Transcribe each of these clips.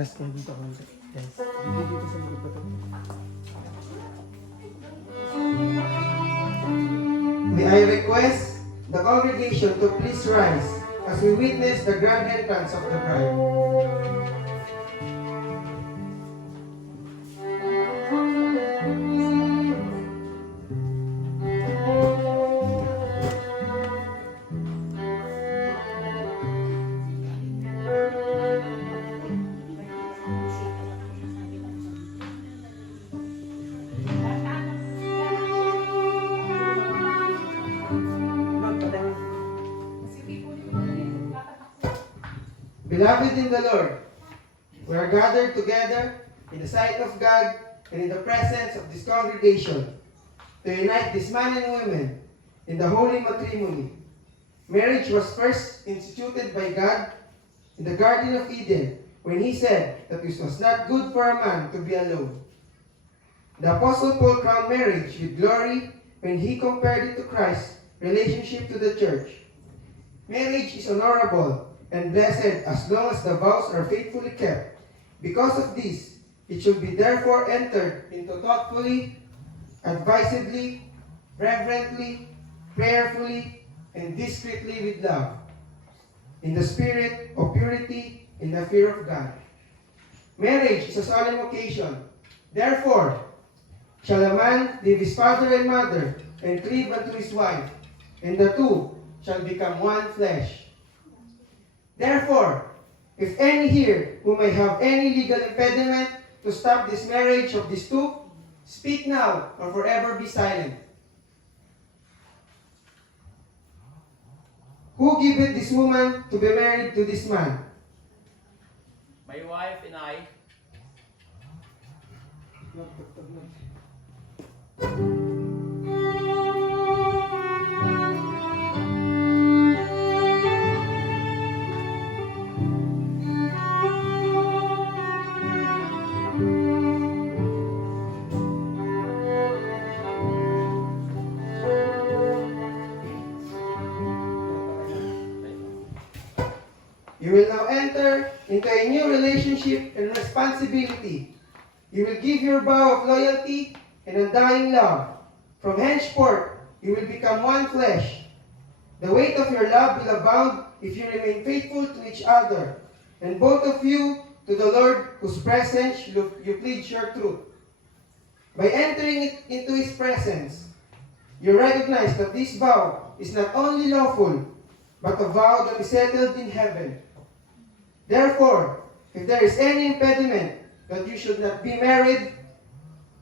atras kayo dito konti. Guys, dito sa grupo to. May I request the congregation to please rise as we witness the grand entrance of the bride. Beloved in the Lord, we are gathered together in the sight of God and in the presence of this congregation to unite these men and women in the holy matrimony. Marriage was first instituted by God in the Garden of Eden when He said that it was not good for a man to be alone. The Apostle Paul crowned marriage with glory when he compared it to Christ's relationship to the church. Marriage is honorable and blessed as long as the vows are faithfully kept. Because of this, it should be therefore entered into thoughtfully, advisedly, reverently, prayerfully, and discreetly with love, in the spirit of purity and the fear of God. Marriage is a solemn occasion. Therefore, shall a man leave his father and mother and cleave unto his wife, and the two shall become one flesh. Therefore, if any here who may have any legal impediment to stop this marriage of these two, speak now or forever be silent. Who giveth this woman to be married to this man? My wife and I. You will now enter into a new relationship and responsibility. You will give your vow of loyalty and undying love. From henceforth, you will become one flesh. The weight of your love will abound if you remain faithful to each other, and both of you to the Lord, whose presence you pledge your truth. By entering into His presence, you recognize that this vow is not only lawful, but a vow that is settled in heaven. Therefore, if there is any impediment that you should not be married,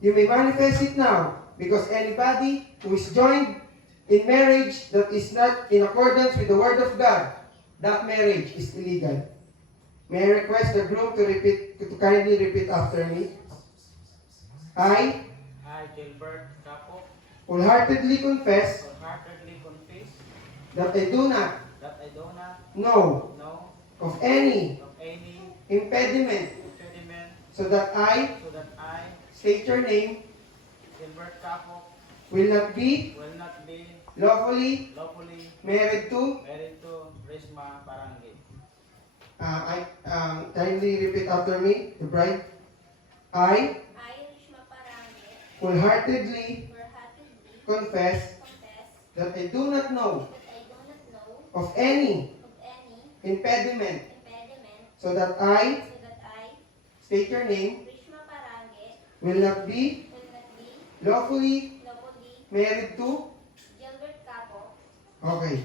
you may manifest it now, because anybody who is joined in marriage that is not in accordance with the Word of God, that marriage is illegal. May I request the groom to kindly repeat after me? I, Gilbert Capo, wholeheartedly confess wholeheartedly confess that I do not that I do not know know of any of any impediment, impediment so that I so that I, state your name, Gilbert Capo, will not be will not be lawfully lawfully married to. married to Risma Parangge. I kindly repeat after me, the bride. I Rishma Parangge, wholeheartedly wholeheartedly confess confess that I do not know that I do not know of any of any impediment, impediment, so that I so that I, state your name, Rishma Parangge, will not be will not be lawfully lawfully married to. Gilbert Capo. Okay.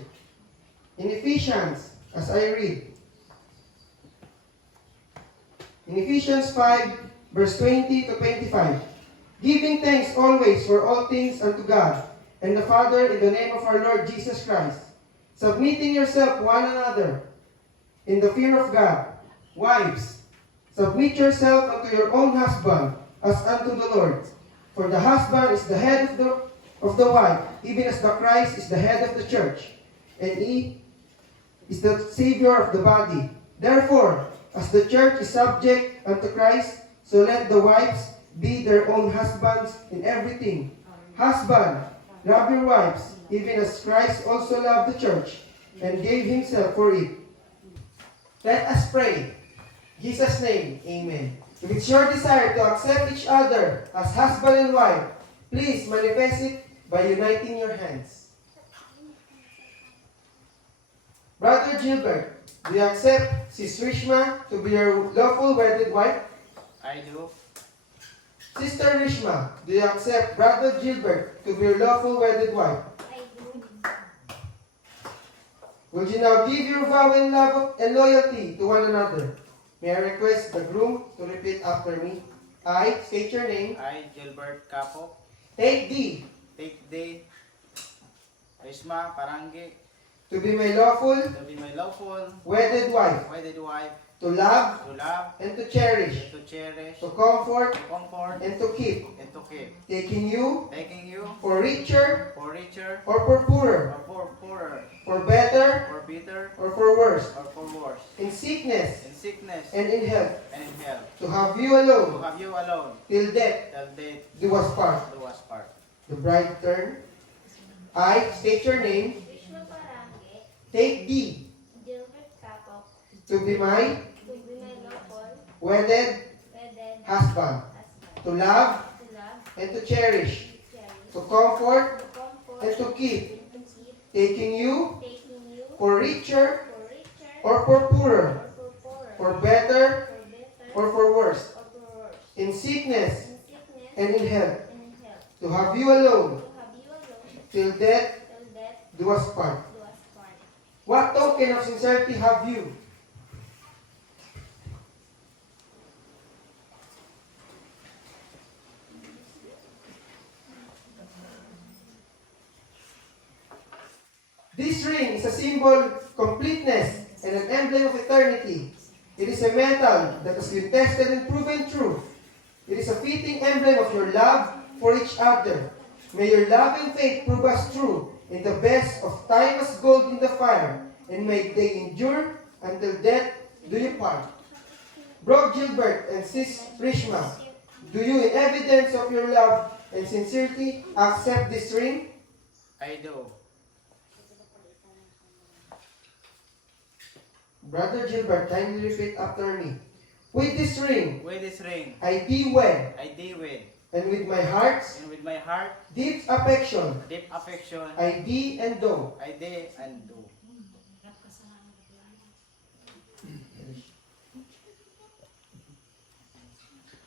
In Ephesians, as I read, in Ephesians 5, verse 20 to 25, giving thanks always for all things unto God and the Father in the name of our Lord Jesus Christ, submitting yourself one another in the fear of God. Wives, submit yourself unto your own husband as unto the Lord. For the husband is the head of the wife, even as the Christ is the head of the church, and He is the Savior of the body. Therefore, as the church is subject unto Christ, so let the wives be their own husbands in everything. Husband, love your wives, even as Christ also loved the church, and gave Himself for it. Let us pray. Jesus' name, amen. If it's your desire to accept each other as husband and wife, please manifest it by uniting your hands. Brother Gilbert, do you accept Sis Rishma to be your lawful wedded wife? I do. Sister Rishma, do you accept Brother Gilbert to be your lawful wedded wife? I do. Would you now give your vow in love and loyalty to one another? May I request the groom to repeat after me? I state your name. I, Gilbert Capo, Take thee take thee, Resma Parangi, to be my lawful to be my lawful wedded wife, wedded wife, to love to love, and to cherish, to cherish, to comfort to comfort, and to keep, and to keep, taking you taking you for richer for richer or for poorer, or for poorer, for better for bitter or for worse, or for worse, in sickness in sickness and in health, and in health, to have you to alone have you alone till death till death do us part. do us part. The bride turn. I state your name. Rishma Parange, Take thee Gilbert Capo, to be my to be my lawful wedded wedded husband, husband, to love to love, and to cherish, to cherish, to comfort to comfort, and to keep, and to keep, taking you taking you for richer for richer or for poorer, or for poorer, for better for better or for worse, or for worse, in sickness in sickness and in health, and in health, to have you alone to have you alone till death till death do us part. do us part. What token of sincerity have you? This ring is a symbol of completeness and an emblem of eternity. It is a metal that has been tested and proven true. It is a fitting emblem of your love for each other. May your love and faith prove us true in the best of time as gold in the fire, and may they endure until death do you part. Bro Gilbert and Sis Rishma, do you in evidence of your love and sincerity accept this ring? I do. Brother Gilbert, kindly repeat after me. With this ring, With this ring, I thee wed, I thee wed, and with my heart's and with my heart, deep affection, deep affection, I thee endo. I thee and do.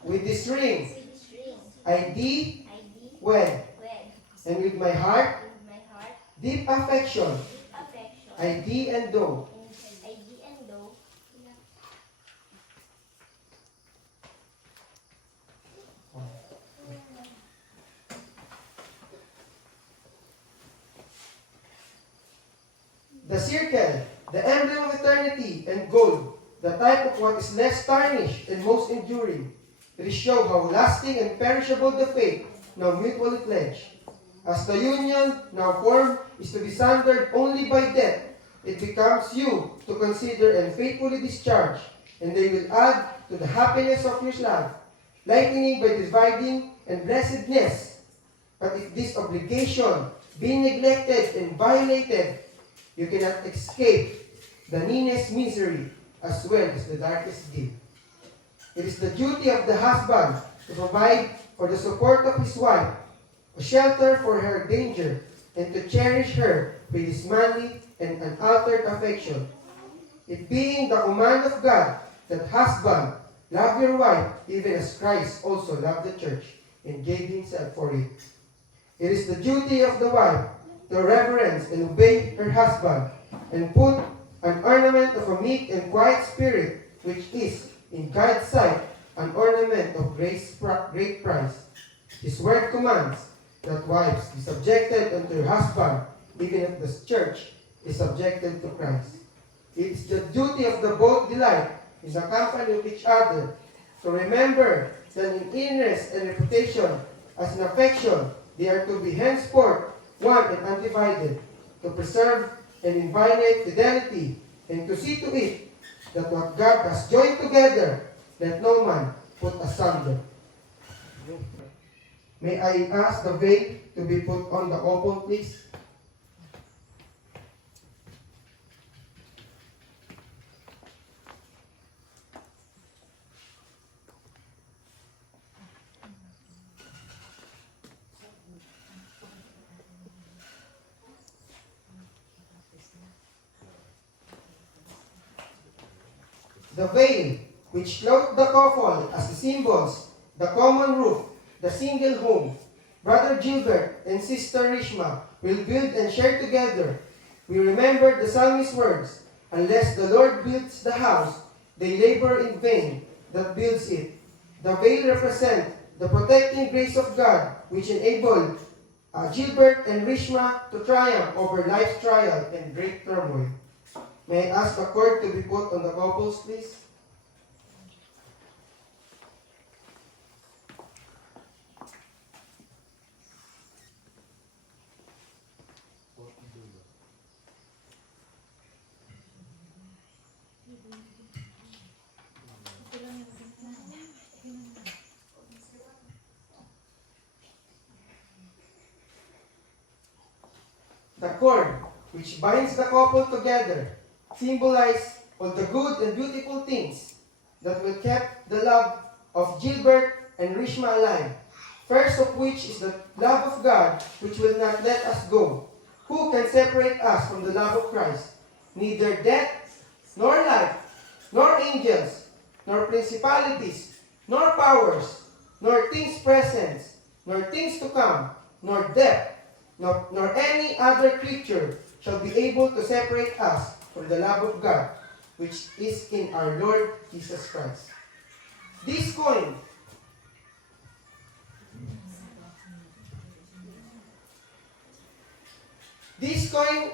With this ring, With this ring, I thee I thee wed, wed, and with my heart with my heart, deep affection, deep affection, I thee endo. and I thee endo. The circle, the emblem of eternity, and gold, the type of what is less tarnished and most enduring. It shows how lasting and perishable the faith now mutually pledged. As the union now formed is to be sundered only by death, it becomes you to consider and faithfully discharge, and they will add to the happiness of your love, lightening by dividing and blessedness. But if this obligation be neglected and violated, you cannot escape the meanest misery as well as the darkest guilt. It is the duty of the husband to provide for the support of his wife, a shelter for her danger, and to cherish her with his manly and unaltered affection. It being the command of God that husband, love your wife even as Christ also loved the church and gave himself for it. It is the duty of the wife to reverence and obey her husband, and put an ornament of a meek and quiet spirit, which is, in God's sight, an ornament of great price. His word commands that wives be subjected unto her husband, even as the church is subjected to Christ. It is the duty of the both delight in the company of each other, to remember that in illness and reputation, as in affection, they are to be henceforth one and undivided, to preserve an inviolate fidelity, and to see to it that what God has joined together, let no man put asunder. May I ask the veil to be put on the open, please? the veil, which clothed the couple as the symbols, the common roof, the single home. Brother Gilbert and Sister Rishma will build and share together. We remember the psalmist's words, unless the Lord builds the house, they labor in vain that builds it. The veil represents the protecting grace of God, which enabled Gilbert and Rishma to triumph over life's trial and great turmoil. May I ask the cord to be put on the couples, please? The cord, which binds the couple together, symbolizes all the good and beautiful things that will keep the love of Gilbert and Rishma alive. First of which is the love of God, which will not let us go. Who can separate us from the love of Christ? Neither death, nor life, nor angels, nor principalities, nor powers, nor things present, nor things to come, nor depth, nor any other creature shall be able to separate us from the love of God, which is in our Lord Jesus Christ. This coin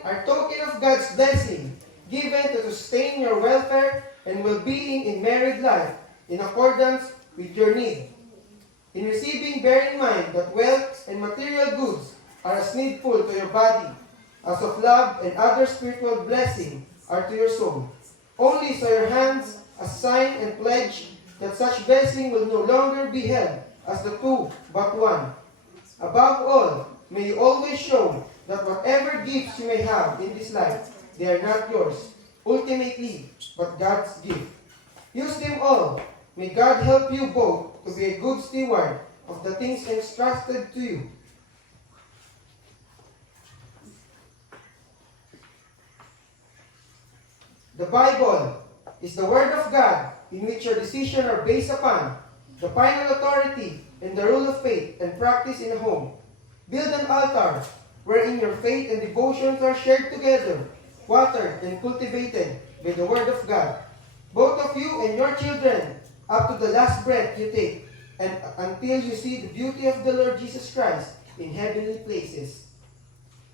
are token of God's blessing, given to sustain your welfare and well-being in married life, in accordance with your need. In receiving, bear in mind that wealth and material goods are as needful to your body, as of love and other spiritual blessing are to your soul. Only so your hands, as sign and pledge that such blessing will no longer be held as the two, but one. Above all, may you always show that whatever gifts you may have in this life, they are not yours, ultimately, but God's gift. Use them all. May God help you both to be a good steward of the things entrusted to you. The Bible is the Word of God in which your decisions are based upon, the final authority and the rule of faith and practice in a home. Build an altar wherein your faith and devotions are shared together, watered and cultivated by the Word of God. Both of you and your children, up to the last breath you take, and until you see the beauty of the Lord Jesus Christ in heavenly places.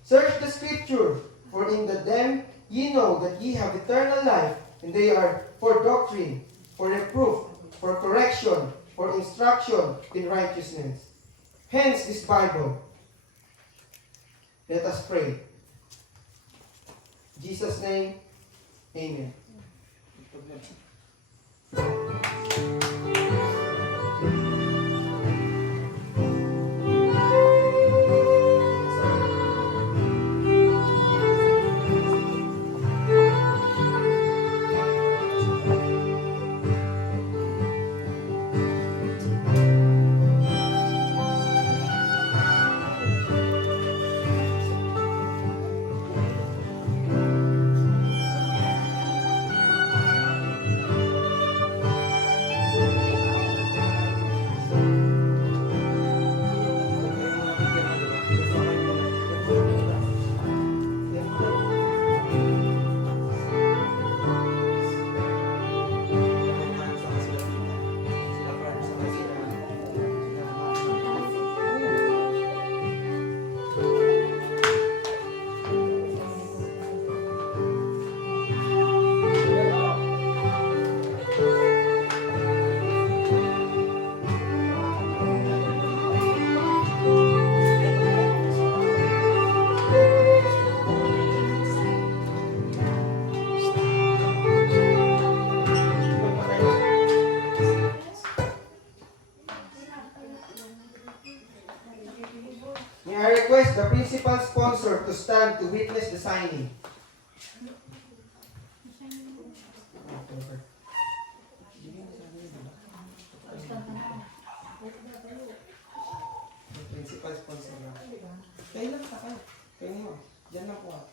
Search the Scripture, for in them ye know that ye have eternal life, and they are for doctrine, for reproof, for correction, for instruction in righteousness. Hence this Bible. Let us pray. In Jesus' name, amen. May I request the principal sponsor to stand to witness the signing. Principal sponsor lang. Kayo lang sa kayo. Kayo mo. Diyan lang po.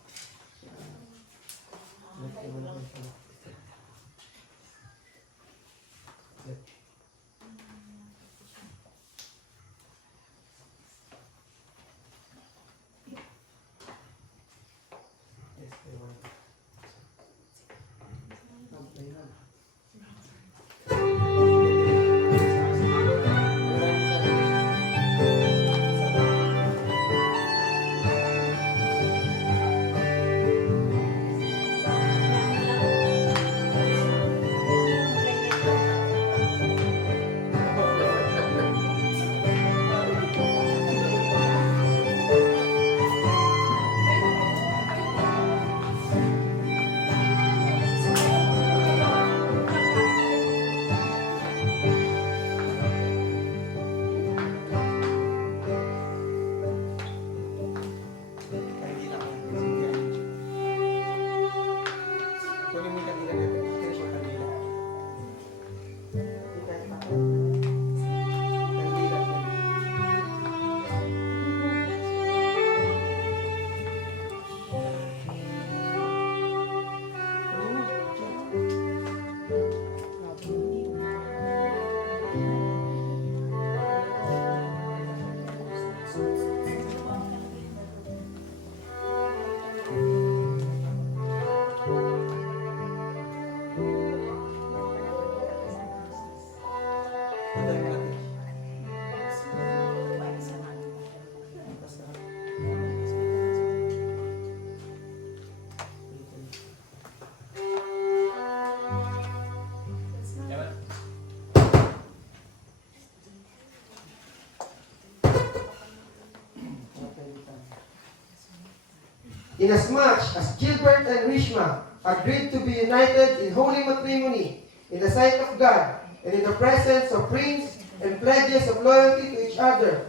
inasmuch as Gilbert and Rishma agreed to be united in holy matrimony in the sight of God and in the presence of rings and pledges of loyalty to each other,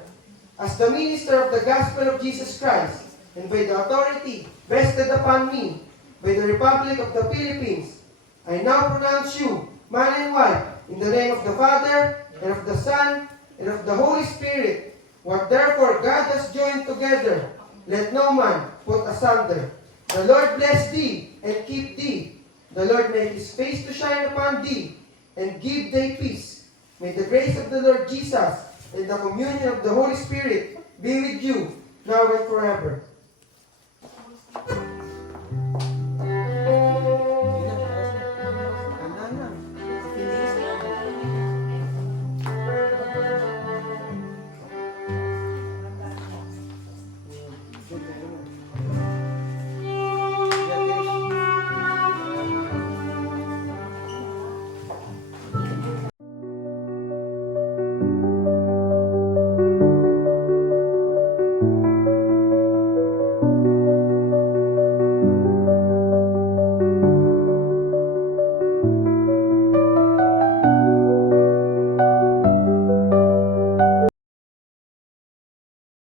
as the minister of the gospel of Jesus Christ, and by the authority vested upon me by the Republic of the Philippines, I now pronounce you man and wife in the name of the Father, and of the Son, and of the Holy Spirit. What therefore God has joined together, let no man put asunder. The Lord bless thee and keep thee. The Lord make his face to shine upon thee and give thee peace. May the grace of the Lord Jesus and the communion of the Holy Spirit be with you now and forever.